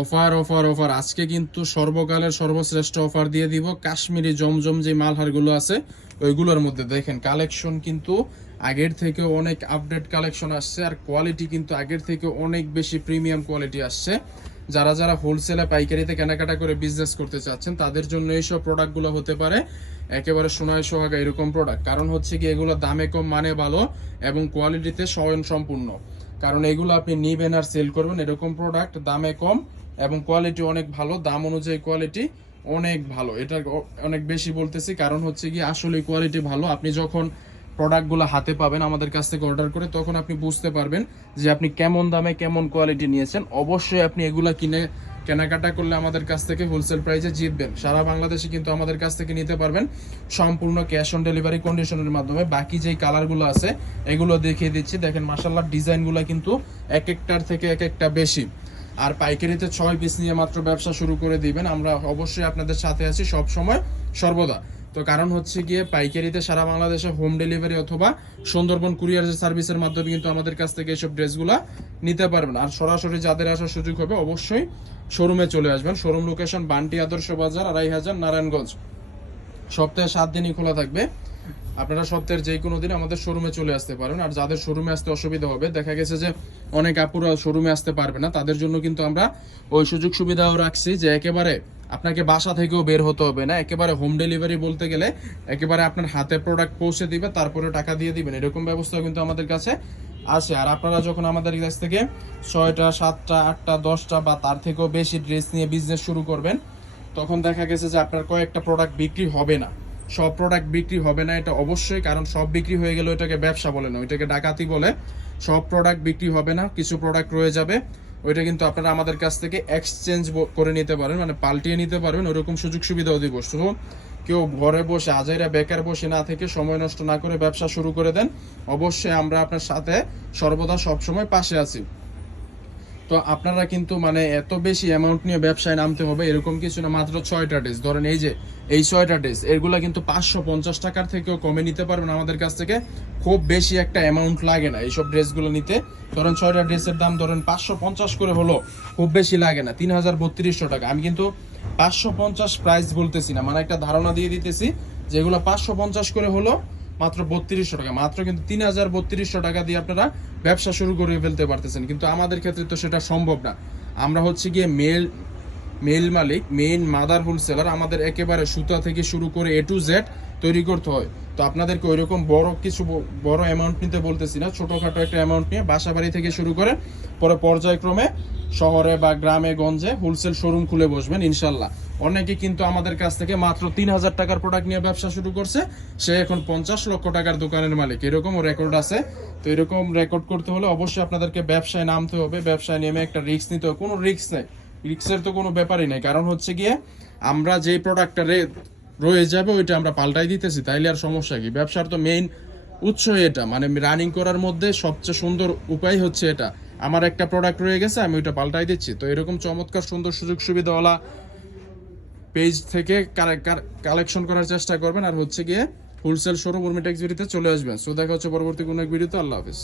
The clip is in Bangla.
অফার অফার অফার আজকে কিন্তু সর্বকালের সর্বশ্রেষ্ঠ অফার দিয়ে দিব। কাশ্মীরি জমজম যে মালহারগুলো আছে, ওইগুলোর মধ্যে দেখেন কালেকশন কিন্তু আগের থেকে অনেক আপডেট কালেকশন আসছে আর কোয়ালিটি কিন্তু আগের থেকে অনেক বেশি প্রিমিয়াম কোয়ালিটি আসছে। যারা যারা হোলসেলে পাইকারিতে কেনাকাটা করে বিজনেস করতে চাচ্ছেন, তাদের জন্য এইসব প্রোডাক্টগুলো হতে পারে। একেবারে সোনায় সোহাগা এরকম প্রোডাক্ট কারণ হচ্ছে কি, এগুলো দামে কম মানে ভালো এবং কোয়ালিটিতে স্বয়ং সম্পূর্ণ কারণ এগুলো আপনি নিবেন আর সেল করবেন এরকম প্রোডাক্ট দামে কম এবং কোয়ালিটি অনেক ভালো, দাম অনুযায়ী কোয়ালিটি অনেক ভালো। এটা অনেক বেশি বলতেছি, কারণ হচ্ছে কি আসলে কোয়ালিটি ভালো। আপনি যখন প্রোডাক্টগুলো হাতে পাবেন, আমাদের কাছ থেকে অর্ডার করে, তখন আপনি বুঝতে পারবেন যে আপনি কেমন দামে কেমন কোয়ালিটি নিয়েছেন। অবশ্যই আপনি এগুলা কিনে, কেনাকাটা করলে আমাদের কাছ থেকে হোলসেল প্রাইসে জিতবেন। সারা বাংলাদেশে কিন্তু আমাদের কাছ থেকে নিতে পারবেন সম্পূর্ণ ক্যাশ অন ডেলিভারি কন্ডিশনের মাধ্যমে। বাকি যেই কালারগুলো আছে, এগুলো দেখিয়ে দিচ্ছি। দেখেন মাসাল্লাহ ডিজাইনগুলো কিন্তু এক একটার থেকে এক একটা বেশি। আর পাইকারিতে ছয় পিস নিয়ে মাত্র ব্যবসা শুরু করে দিবেন। আমরা অবশ্যই আপনাদের সাথে আছি সব সময়, সর্বদা। তো কারণ হচ্ছে গিয়ে পাইকারিতে সারা বাংলাদেশে হোম ডেলিভারি অথবা সুন্দরবন কুরিয়ার সার্ভিসের মাধ্যমে কিন্তু আমাদের কাছ থেকে এসব ড্রেসগুলো নিতে পারবেন। আর সরাসরি যাদের আসার সুযোগ হবে অবশ্যই শোরুমে চলে আসবেন। শোরুম লোকেশন বান্টি আদর্শ বাজার, আড়াই হাজার নারায়ণগঞ্জ। সপ্তাহে সাত দিনই খোলা থাকবে। আপনারা সপ্তাহের যে কোনো দিন আমাদের শোরুমে চলে আসতে পারেন। আর যাদের শোরুমে আসতে অসুবিধা হবে, দেখা গেছে যে অনেক আপুরা শোরুমে আসতে পারবে না। তাদের জন্য কিন্তু আমরা ওই সুযোগ সুবিধাও রাখছি যে একেবারে আপনাকে বাসা থেকেও বের হতে হবে না। একেবারে হোম ডেলিভারি বলতে গেলে একেবারে আপনার হাতে প্রোডাক্ট পৌঁছে দিবে, তারপরে টাকা দিয়ে দিবেন। এরকম ব্যবস্থা কিন্তু আমাদের কাছে আছে। আর আপনারা যখন আমাদের কাছ থেকে ছয়টা, সাতটা, আটটা, দশটা বা তার থেকেও বেশি ড্রেস নিয়ে বিজনেস শুরু করবেন, তখন দেখা গেছে যে আপনার কয়েকটা প্রোডাক্ট বিক্রি হবে না। সব প্রোডাক্ট বিক্রি হবে না, এটা অবশ্যই, কারণ সব বিক্রি হয়ে গেলে ওইটাকে ব্যবসা বলে না, ওইটাকে ডাকাতি বলে। সব প্রোডাক্ট বিক্রি হবে না, কিছু প্রোডাক্ট রয়ে যাবে, ওইটা কিন্তু আপনারা আমাদের কাছ থেকে এক্সচেঞ্জ করে নিতে পারেন মানে পাল্টিয়ে নিতে পারবেন, ওরকম সুযোগ সুবিধাও দিব। শুধু কেউ ঘরে বসে, আজাইরা বেকার বসে না থেকে সময় নষ্ট না করে ব্যবসা শুরু করে দেন, অবশ্যই আমরা আপনার সাথে সর্বদা সবসময় পাশে আছি। তো আপনারা কিন্তু মানে এত বেশি অ্যামাউন্ট নিয়ে ব্যবসায় নামতে হবে, এরকম কিছু না, মাত্র ছয়টা ড্রেস ধরেন এই যে, এই ছয়টা ড্রেস এগুলো কিন্তু পাঁচশো পঞ্চাশ টাকার থেকেও কমে নিতে পারবেন আমাদের কাছ থেকে। খুব বেশি একটা অ্যামাউন্ট লাগে না এইসব ড্রেসগুলো নিতে। ধরেন ছয়টা ড্রেসের দাম ধরেন পাঁচশো পঞ্চাশ করে হলো, খুব বেশি লাগে না তিন হাজার বত্রিশশো টাকা। আমি কিন্তু পাঁচশো পঞ্চাশ প্রাইস বলতেছি না মানে একটা ধারণা দিয়ে দিতেছি যেগুলো পাঁচশো পঞ্চাশ করে হলো মাত্র বত্রিশশো টাকা। মাত্র কিন্তু তিন হাজার বত্রিশশো টাকা দিয়ে আপনারা ব্যবসা শুরু করে ফেলতে পারতেছেন। কিন্তু আমাদের ক্ষেত্রে তো সেটা সম্ভব না। আমরা হচ্ছে গিয়ে মেল মেল মালিক মেইন মাদার হোলসেলার আমাদের একেবারে সুতা থেকে শুরু করে এ টু জেড তৈরি করতে হয়। তো আপনাদেরকে ওইরকম বড় কিছু বড় অ্যামাউন্ট নিতে বলতেছি না। ছোটোখাটো একটা অ্যামাউন্ট নিয়ে বাসা বাড়ি থেকে শুরু করে পরে পর্যায়ক্রমে শহরে বা গ্রামে, গঞ্জে হোলসেল শোরুম খুলে বসবেন, ইনশাল্লাহ। অনেকে কিন্তু আমাদের কাছ থেকে মাত্র তিন হাজার টাকার প্রোডাক্ট নিয়ে ব্যবসা শুরু করছে। সে এখন পঞ্চাশ লক্ষ টাকার দোকানের মালিক। এরকমও রেকর্ড আছে। তো এরকম রেকর্ড করতে হলে অবশ্যই আপনাদেরকে ব্যবসায় নামতে হবে। ব্যবসায় নেমে একটা রিস্ক নিতে হবে। কোনো রিস্ক নেই। রিক্সের তো কোনো ব্যাপারই নেই। কারণ হচ্ছে গিয়ে, আমরা যে প্রোডাক্টটা রে রয়ে যাবে, ওইটা আমরা পাল্টাই দিতেছি। তাইলে আর সমস্যা কি? ব্যবসার তো মেইন উৎস এটা। মানে রানিং করার মধ্যে সবচেয়ে সুন্দর উপায় হচ্ছে এটা। আমার একটা প্রোডাক্ট রয়ে গেছে, আমি ওইটা পাল্টাই দিচ্ছি। তো এরকম চমৎকার সুন্দর সুযোগ সুবিধাওয়ালা পেজ থেকে কালেকশন করার চেষ্টা করবেন। আর হচ্ছে গিয়ে হোলসেল শোরুম উর্মিটেক্স ভিডিওতে চলে আসবেন। সো দেখা হচ্ছে পরবর্তী কোনো এক ভিডিওতে আল্লাহ হাফিজ।